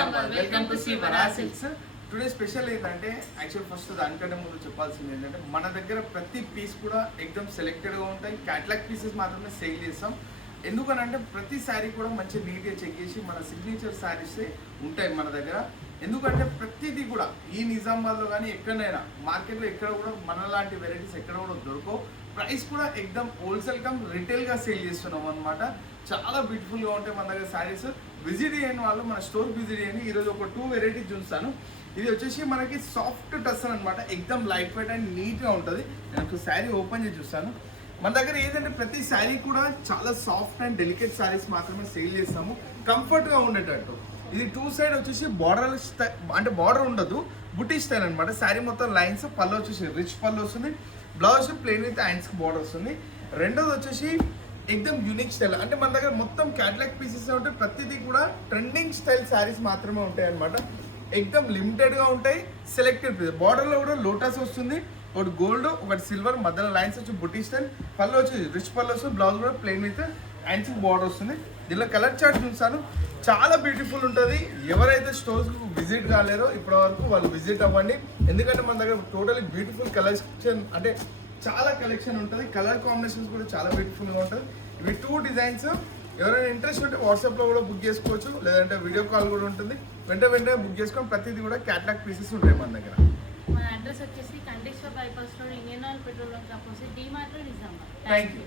Nizamabad. Welcome to Sri Vara silks. Today special ఏంటంటే actual first దానికంటే ముందు చెప్పాల్సింది ఏంటంటే మన దగ్గర ప్రతి పీస్ కూడా ఎక్దమ్ సెలెక్టెడ్గా ఉంటాయి. క్యాటలాగ్ పీసెస్ మాత్రమే సేల్ చేస్తాం. ఎందుకనంటే ప్రతి శారీ కూడా మంచి నీట్గా చెక్ చేసి మన సిగ్నేచర్ శారీసే ఉంటాయి మన దగ్గర. ఎందుకంటే ప్రతిదీ కూడా ఈ నిజామాబాద్లో కానీ ఎక్కడైనా మార్కెట్లో ఎక్కడ కూడా మన లాంటి వెరైటీస్ ఎక్కడ కూడా దొరకవు. ప్రైస్ కూడా ఎక్దమ్ హోల్సేల్ కమ్ రిటైల్గా సేల్ చేస్తున్నాం అనమాట. చాలా బ్యూటిఫుల్గా ఉంటాయి మన దగ్గర శారీస్. విజిట్ చేయని వాళ్ళు మన స్టోర్ విజిట్ చేయని. ఈరోజు ఒక 2 వెరైటీస్ చూస్తాను. ఇది వచ్చేసి మనకి సాఫ్ట్ టస్సర్ అనమాట. ఎక్దమ్ లైట్ వెయిట్ అండ్ నీట్గా ఉంటుంది. నేను ఒక శారీ ఓపెన్ చేసి చూస్తాను. మన దగ్గర ఏదంటే ప్రతి శారీ కూడా చాలా సాఫ్ట్ అండ్ డెలికేట్ శారీస్ మాత్రమే సేల్ చేస్తాము, కంఫర్ట్గా ఉండేటట్టు. ఇది 2 సైడ్ వచ్చేసి బార్డర్ అంటే బార్డర్ ఉండదు, బుటీ స్టైల్ అనమాట. శారీ మొత్తం లైన్స్, పళ్ళు వచ్చేసి రిచ్ పళ్ళు వస్తుంది, బ్లౌజ్ ప్లెయిన్ విత్ హ్యాండ్స్కి బార్డర్ వస్తుంది. రెండోది వచ్చేసి ఎక్దమ్ యూనిక్ స్టైల్. అంటే మన దగ్గర మొత్తం క్యాటలాగ్ పీసెస్ ఉంటాయి. ప్రతిదీ కూడా ట్రెండింగ్ స్టైల్ శారీస్ మాత్రమే ఉంటాయి అనమాట. ఎక్దమ్ లిమిటెడ్గా ఉంటాయి, సెలెక్టెడ్ పీసెస్. బార్డర్లో కూడా లోటస్ వస్తుంది, ఒకటి గోల్డ్, ఒకటి సిల్వర్, మధ్యలో లైన్స్ వచ్చి బుటీ స్టైల్, పళ్ళు వచ్చి రిచ్ పళ్ళు వస్తుంది, బ్లౌజ్ కూడా ప్లెయిన్ విత్ హ్యాండ్స్కి బార్డర్ వస్తుంది. దీనిలో కలర్ చార్ట్ చూస్తాను, చాలా బ్యూటిఫుల్ ఉంటుంది. ఎవరైతే స్టోర్స్కి విజిట్ కాలేరో ఇప్పటి వరకు వాళ్ళు విజిట్ అవ్వండి. ఎందుకంటే మన దగ్గర టోటలీ బ్యూటిఫుల్ కలెక్షన్, అంటే చాలా కలెక్షన్ ఉంటుంది. కలర్ కాంబినేషన్స్ కూడా చాలా బ్యూటిఫుల్గా ఉంటుంది. ఇవి 2 డిజైన్స్. ఎవరైనా ఇంట్రెస్ట్ ఉంటే వాట్సాప్లో కూడా బుక్ చేసుకోవచ్చు, లేదంటే వీడియో కాల్ కూడా ఉంటుంది. వెంటనే బుక్ చేసుకొని ప్రతిదీ కూడా క్యాటలాగ్ పీసెస్ ఉంటాయి మన దగ్గర. మన అడ్రస్ వచ్చేసి Kanteshwar bypass road, Indian oil petrol bunk opposite, DMart Nizamabad. Thank you.